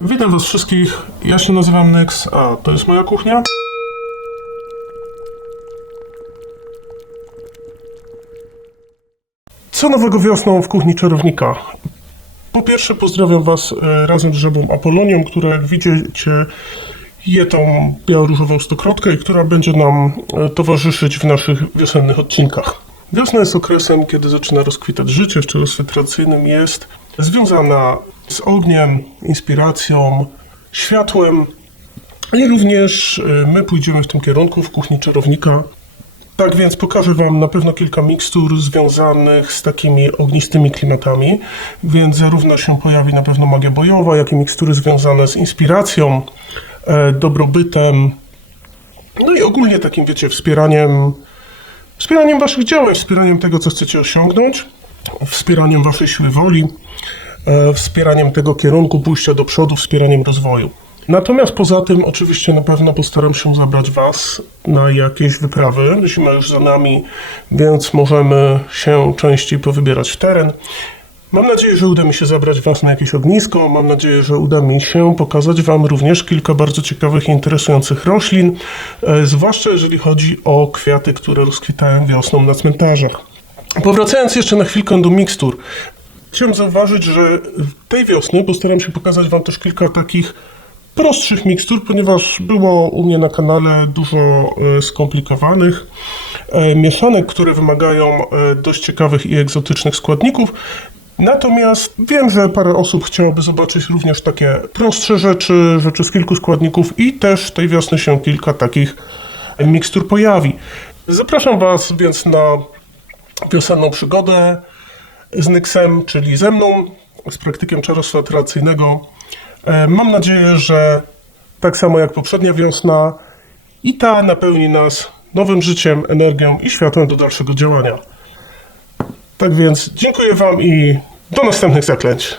Witam Was wszystkich. Ja się nazywam Nyx, a to jest moja kuchnia. Co nowego wiosną w kuchni czarownika? Po pierwsze pozdrawiam Was e, razem z żabą Apolonią, która jak widzicie je tą biało-różową stokrotkę i która będzie nam e, towarzyszyć w naszych wiosennych odcinkach. Wiosna jest okresem, kiedy zaczyna rozkwitać życie, w czerwcu tradycyjnym jest związana z ogniem, inspiracją, światłem, i również e, my pójdziemy w tym kierunku w kuchni czarownika. Tak więc pokażę Wam na pewno kilka mikstur związanych z takimi ognistymi klimatami, więc zarówno się pojawi na pewno magia bojowa, jak i mikstury związane z inspiracją, e, dobrobytem, no i ogólnie takim, wiecie, wspieraniem, wspieraniem Waszych działań, wspieraniem tego, co chcecie osiągnąć, wspieraniem Waszej siły woli, wspieraniem tego kierunku pójścia do przodu, wspieraniem rozwoju. Natomiast poza tym, oczywiście, na pewno postaram się zabrać Was na jakieś wyprawy. Zima już za nami, więc możemy się częściej powybierać w teren. Mam nadzieję, że uda mi się zabrać Was na jakieś ognisko. Mam nadzieję, że uda mi się pokazać Wam również kilka bardzo ciekawych i interesujących roślin, e, zwłaszcza jeżeli chodzi o kwiaty, które rozkwitają wiosną na cmentarzach. Powracając jeszcze na chwilkę do mikstur, chciałem zauważyć, że tej wiosny postaram się pokazać Wam też kilka takich prostszych mikstur, ponieważ było u mnie na kanale dużo e, skomplikowanych e, mieszanek, które wymagają e, dość ciekawych i egzotycznych składników. Natomiast wiem, że parę osób chciałoby zobaczyć również takie prostsze rzeczy, rzeczy z kilku składników i też tej wiosny się kilka takich mikstur pojawi. Zapraszam Was więc na wiosenną przygodę z Nyxem, czyli ze mną, z praktykiem czarostwa tradycyjnego. E, Mam nadzieję, że tak samo jak poprzednia wiosna, i ta napełni nas nowym życiem, energią i światłem do dalszego działania. Tak więc dziękuję Wam i do następnych zaklęć.